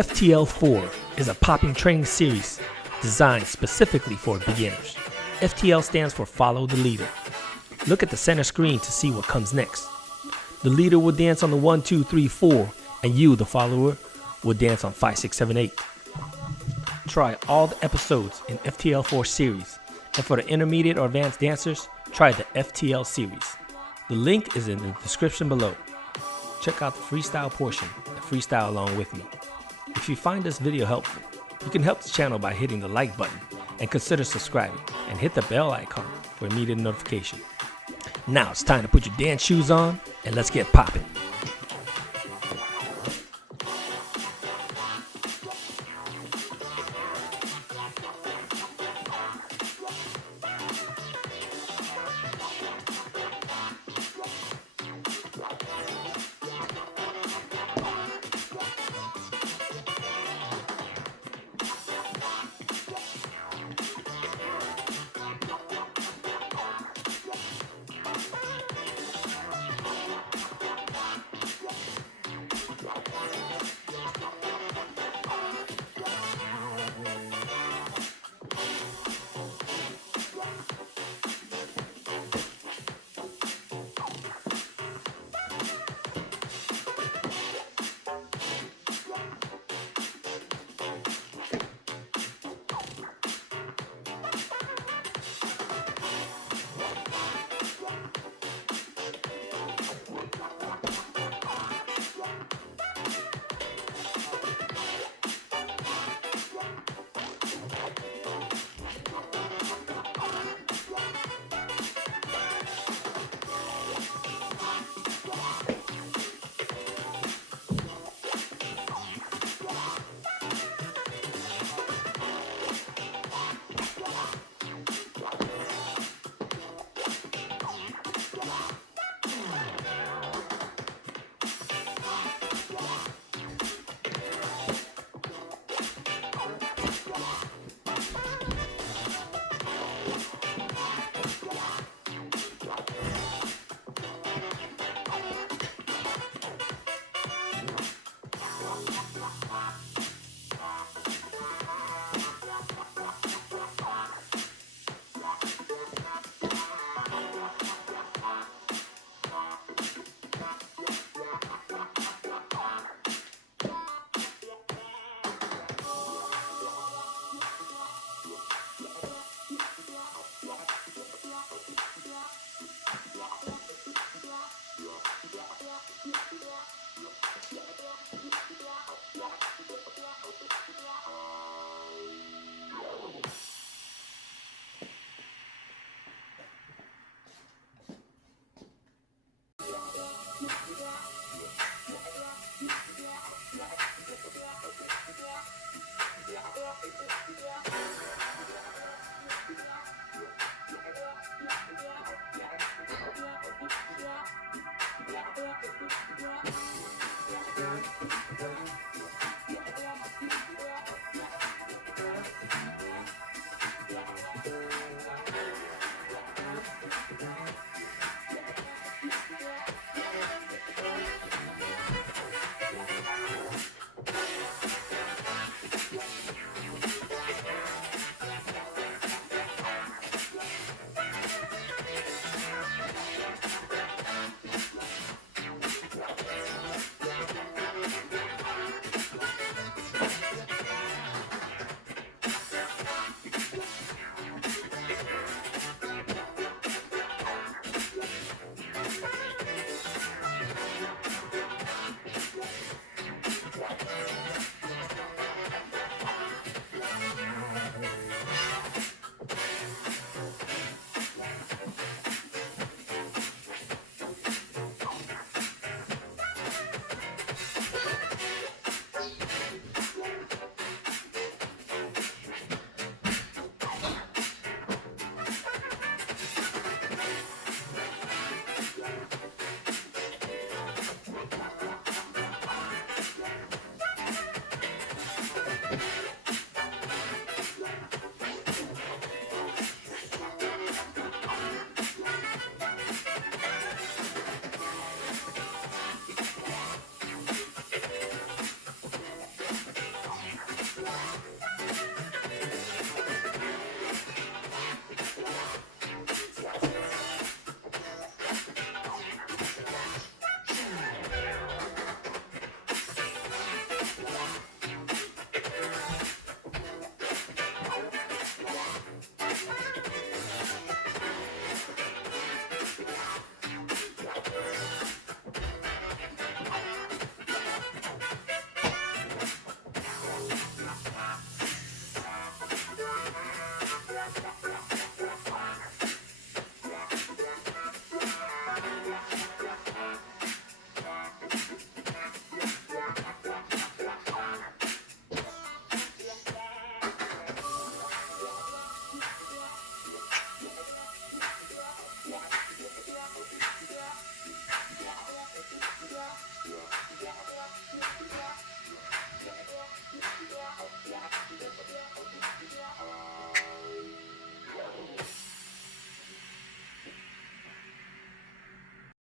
FTL-4 is a popping training series designed specifically for beginners. FTL stands for Follow the Leader. Look at the center screen to see what comes next. The leader will dance on the 1, 2, 3, 4, and you, the follower, will dance on 5, 6, 7, 8. Try all the episodes in FTL-4 series, and for the intermediate or advanced dancers, try the FTL series. The link is in the description below. Check out the freestyle portion and freestyle along with me. If you find this video helpful, you can help the channel by hitting the like button and consider subscribing and hit the bell icon for immediate notification. Now it's time to put your dance shoes on and let's get popping.